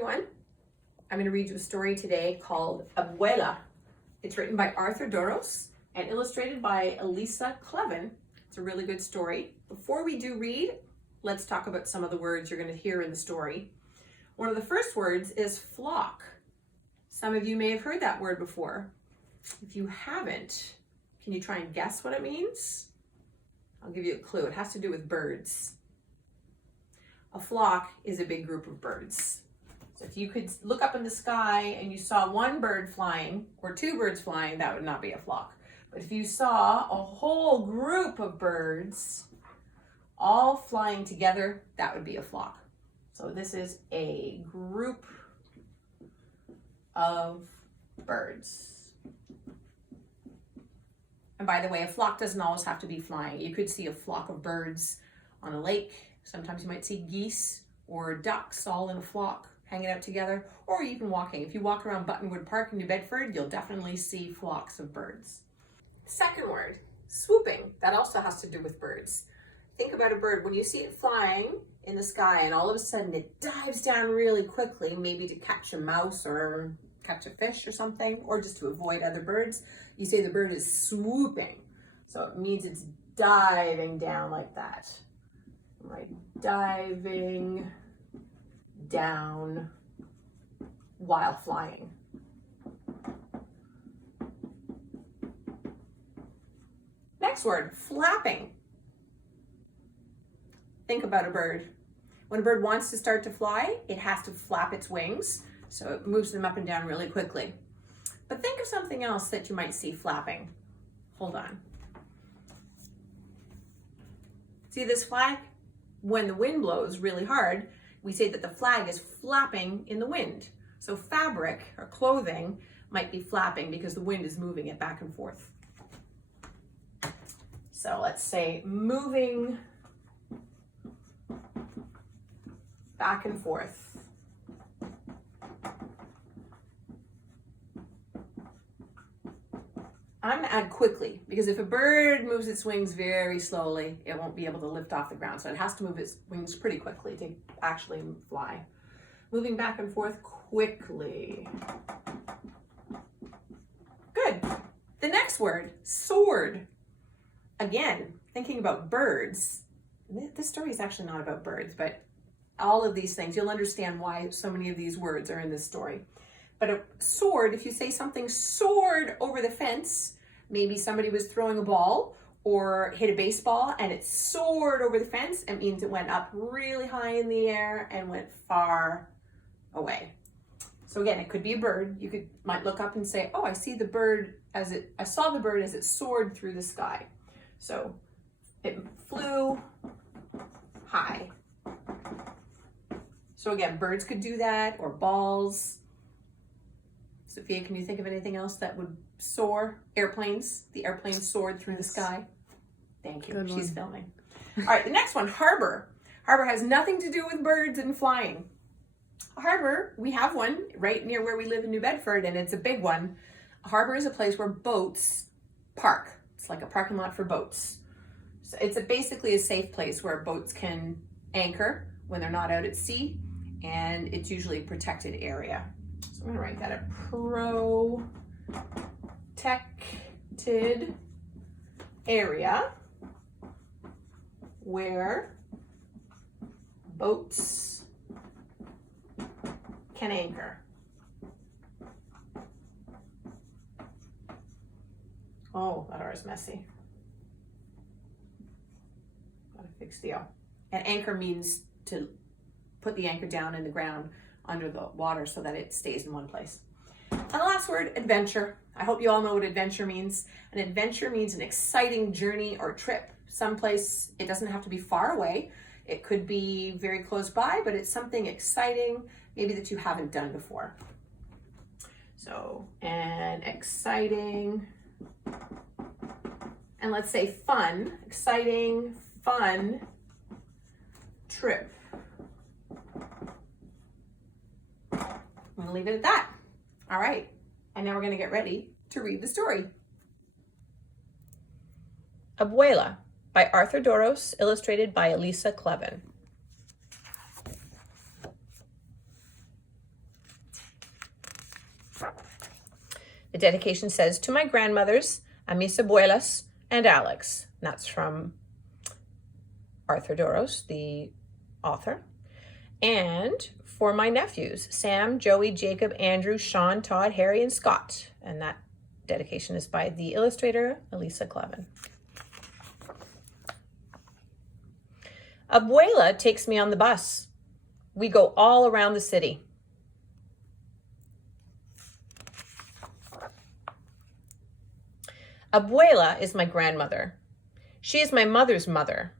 everyone. I'm going to read you a story today called Abuela. It's written by Arthur Doros and illustrated by Elisa Clevin. It's a really good story. Before we do read, let's talk about some of the words you're going to hear in the story. One of the first words is flock. Some of you may have heard that word before. If you haven't, can you try and guess what it means? I'll give you a clue. It has to do with birds. A flock is a big group of birds. So if you could look up in the sky and you saw one bird flying or two birds flying, that would not be a flock. But if you saw a whole group of birds all flying together, that would be a flock. So this is a group of birds. And by the way, a flock doesn't always have to be flying. You could see a flock of birds on a lake. Sometimes you might see geese or ducks all in a flock hanging out together, or even walking. If you walk around Buttonwood Park in New Bedford, you'll definitely see flocks of birds. Second word, swooping. That also has to do with birds. Think about a bird. When you see it flying in the sky and all of a sudden it dives down really quickly, maybe to catch a mouse or catch a fish or something, or just to avoid other birds, you say the bird is swooping. So it means it's diving down like that. Right, diving down while flying. Next word, flapping. Think about a bird. When a bird wants to start to fly, it has to flap its wings, so it moves them up and down really quickly. But think of something else that you might see flapping. Hold on. See this flag? When the wind blows really hard, we say that the flag is flapping in the wind. So fabric or clothing might be flapping because the wind is moving it back and forth. So let's say moving back and forth. I'm going to add quickly, because if a bird moves its wings very slowly, it won't be able to lift off the ground. So it has to move its wings pretty quickly to actually fly. Moving back and forth quickly. Good. The next word, sword. Again, thinking about birds. This story is actually not about birds, but all of these things, you'll understand why so many of these words are in this story. But a sword, if you say something soared over the fence, maybe somebody was throwing a ball or hit a baseball and it soared over the fence, it means it went up really high in the air and went far away. So again, it could be a bird. You might look up and say, oh, I saw the bird as it soared through the sky. So it flew high. So again, birds could do that, or balls. Sophia, can you think of anything else that would soar? Airplanes. The airplane soared through the sky. Thank you. She's filming. All right, the next one, harbor. Harbor has nothing to do with birds and flying. A harbor, we have one right near where we live in New Bedford, and it's a big one. A harbor is a place where boats park. It's like a parking lot for boats. So it's basically a safe place where boats can anchor when they're not out at sea, and it's usually a protected area. So I'm going to write that, a protected area where boats can anchor. Oh, that R is messy. Gotta fix the O. And anchor means to put the anchor down in the ground under the water so that it stays in one place. And the last word, adventure. I hope you all know what adventure means. An adventure means an exciting journey or trip. Someplace, it doesn't have to be far away. It could be very close by, but it's something exciting, maybe that you haven't done before. So, an exciting, and let's say fun, exciting, fun trip. I'm gonna leave it at that. All right, and now we're gonna get ready to read the story. Abuela by Arthur Doros, illustrated by Elisa Clevin. dedication says, to my grandmothers, a mis abuelas, and Alex. And that's from Arthur Doros, the author. And for my nephews, Sam, Joey, Jacob, Andrew, Sean, Todd, Harry, and Scott. And that dedication is by the illustrator, Elisa Clevin. Abuela takes me on the bus. We go all around the city. Abuela is my grandmother. She is my mother's mother.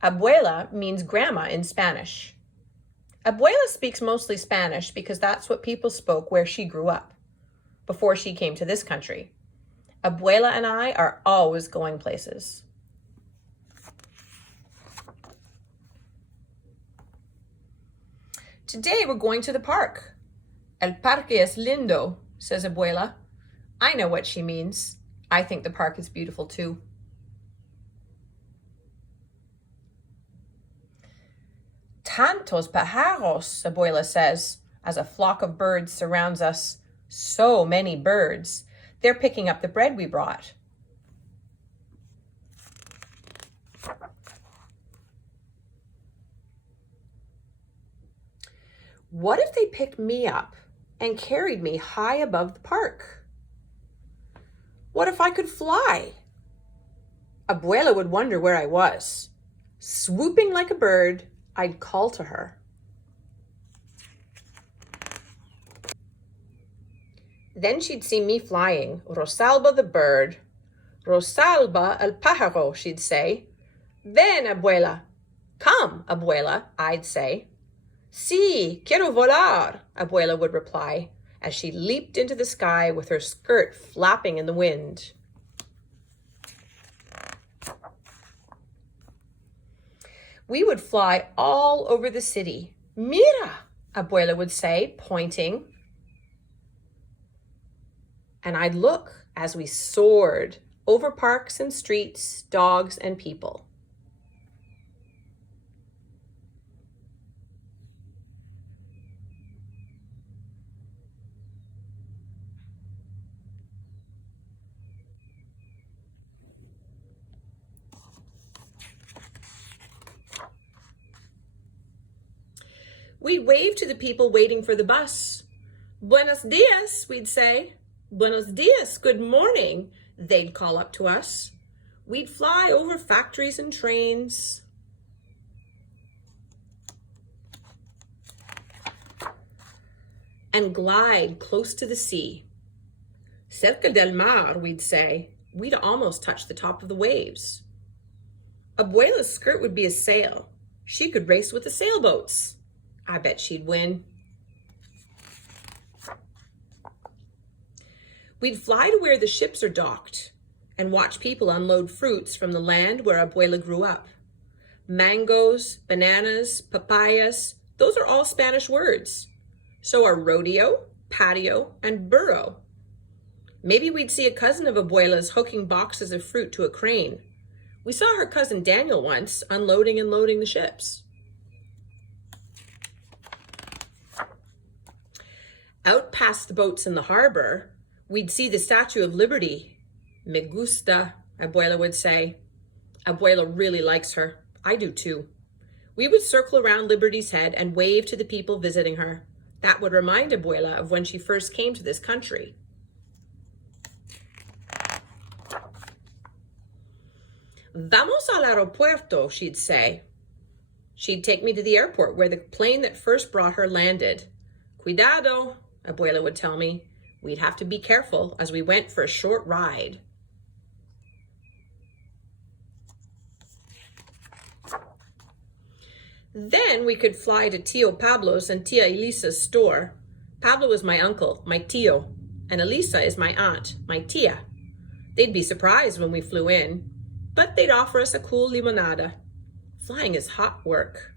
Abuela means grandma in Spanish. Abuela speaks mostly Spanish because that's what people spoke where she grew up before she came to this country. Abuela and I are always going places. Today we're going to the park. El parque es lindo, says Abuela. I know what she means. I think the park is beautiful too. Tantos pájaros, Abuela says, as a flock of birds surrounds us. So many birds. They're picking up the bread we brought. What if they picked me up and carried me high above the park? What if I could fly? Abuela would wonder where I was. Swooping like a bird, I'd call to her. Then she'd see me flying, Rosalba the bird. Rosalba el pájaro, she'd say. Ven, Abuela. Come, Abuela, I'd say. Sí, quiero volar, Abuela would reply, as she leaped into the sky with her skirt flapping in the wind. We would fly all over the city. Mira, Abuela would say, pointing. And I'd look as we soared over parks and streets, dogs and people. We'd wave to the people waiting for the bus. Buenos dias, we'd say. Buenos dias, good morning, they'd call up to us. We'd fly over factories and trains. And glide close to the sea. Cerca del mar, we'd say. We'd almost touch the top of the waves. Abuela's skirt would be a sail. She could race with the sailboats. I bet she'd win. We'd fly to where the ships are docked and watch people unload fruits from the land where Abuela grew up. Mangoes, bananas, papayas, those are all Spanish words. So are rodeo, patio, and burro. Maybe we'd see a cousin of Abuela's hooking boxes of fruit to a crane. We saw her cousin Daniel once unloading and loading the ships. Out past the boats in the harbor, we'd see the Statue of Liberty. Me gusta, Abuela would say. Abuela really likes her. I do too. We would circle around Liberty's head and wave to the people visiting her. That would remind Abuela of when she first came to this country. Vamos al aeropuerto, she'd say. She'd take me to the airport where the plane that first brought her landed. Cuidado, Abuela would tell me. We'd have to be careful as we went for a short ride. Then we could fly to Tío Pablo's and Tia Elisa's store. Pablo is my uncle, my tío, and Elisa is my aunt, my tia. They'd be surprised when we flew in, but they'd offer us a cool limonada. Flying is hot work.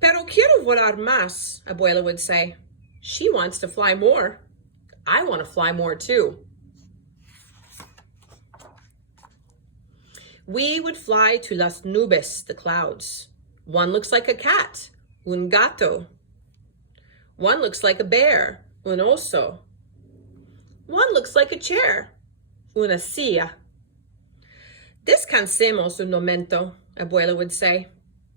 Pero quiero volar más, Abuela would say. She wants to fly more. I want to fly more too. We would fly to las nubes, the clouds. One looks like a cat, un gato. One looks like a bear, un oso. One looks like a chair. Una silla. Descansemos un momento, Abuela would say.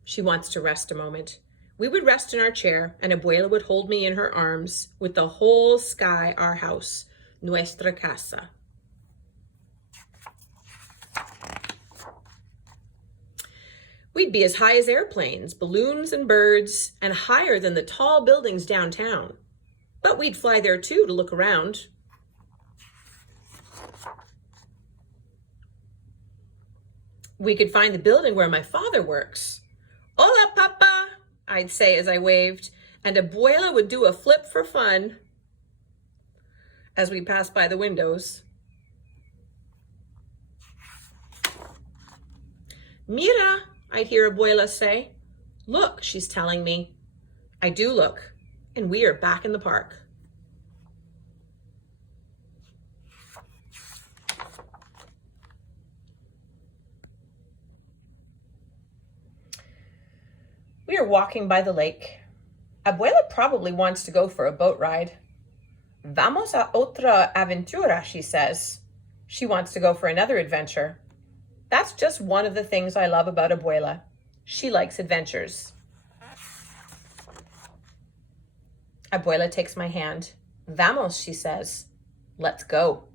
She wants to rest a moment. We would rest in our chair, and Abuela would hold me in her arms with the whole sky our house, nuestra casa. We'd be as high as airplanes, balloons, and birds, and higher than the tall buildings downtown. But we'd fly there too to look around. We could find the building where my father works. Hola, papa, I'd say as I waved, and Abuela would do a flip for fun as we passed by the windows. Mira, I'd hear Abuela say. Look, she's telling me. I do look, and we are back in the park. We are walking by the lake. Abuela probably wants to go for a boat ride. Vamos a otra aventura, she says. She wants to go for another adventure. That's just one of the things I love about Abuela. She likes adventures. Abuela takes my hand. Vamos, she says. Let's go.